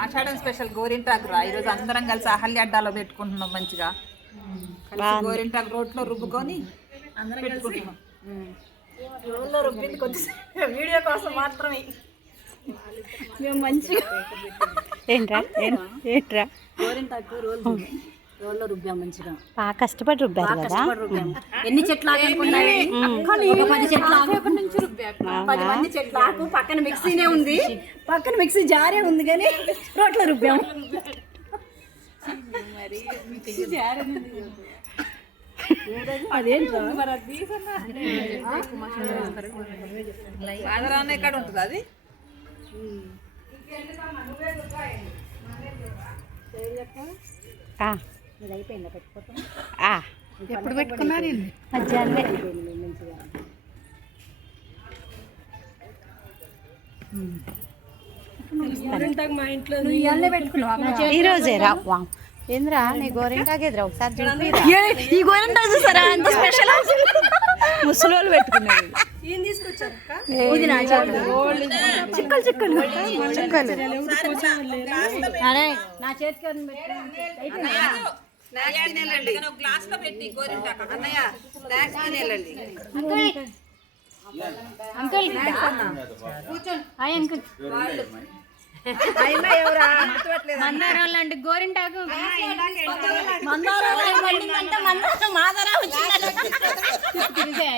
ఆషాఢం special గోరింటాకు రా. ఈరోజు అందరం కలిసి అహల్య అడ్డాలో పెట్టుకుంటున్నాం. మంచిగా గోరింటాకు రోట్లో రుబ్బుకొని అందరం పెట్టుకుంటున్నాం. రోల్లో రుబ్బింది కొద్దిసేపు వీడియో కోసం మాత్రమే. మేము మంచిగా ఏంట్రా గోరింటాకు రోల్లో రుబ్బాం మంచిగా. బాగా కష్టపడి రుబ్బారు కదా. ఎన్ని చెట్లు ఆకున్నాయి? 10 చెట్లు ఆకు, 10 మంది చెట్లు ఆకు. పక్కన మిక్సీనే ఉంది, పక్కన మిక్సీ జారే ఉంది కానీ రోట్లో రుబ్బాము. ఆదరాన్ని ఎక్కడ ఉంటుంది అది? ఎప్పుడు పెట్టుకున్నారు? మధ్యాహ్నమే. ఈరోజే రా. ఏంద్రా నీ గోరింటాకు ఎదురా ఒకసారి చూపిరా. ఈ గోరింటాకు చూసారా ఎంత స్పెషల్? ముసలి వాళ్ళు పెట్టుకున్నారు. చిక్కలు చిక్కలు చిక్కలు. అరే నా చేతికి గ్లాస్ లో పెట్టి గోరింటాకు అన్నయ్య వెళ్ళండి. అంకుల్ అంకుల్ మందారం లాంటి గోరింటాకు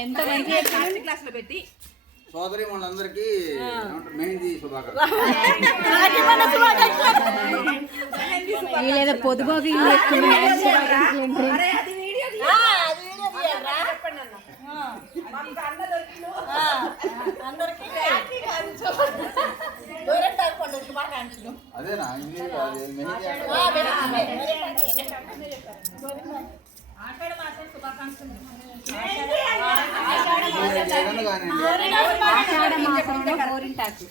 ఎంత మంచి గ్లాస్ లో పెట్టి సోదరి వాళ్ళందరికీ మెహందీ శుభాకాంక్షలు. లేదా పొదుగోకి అదేనా గోరింటాకు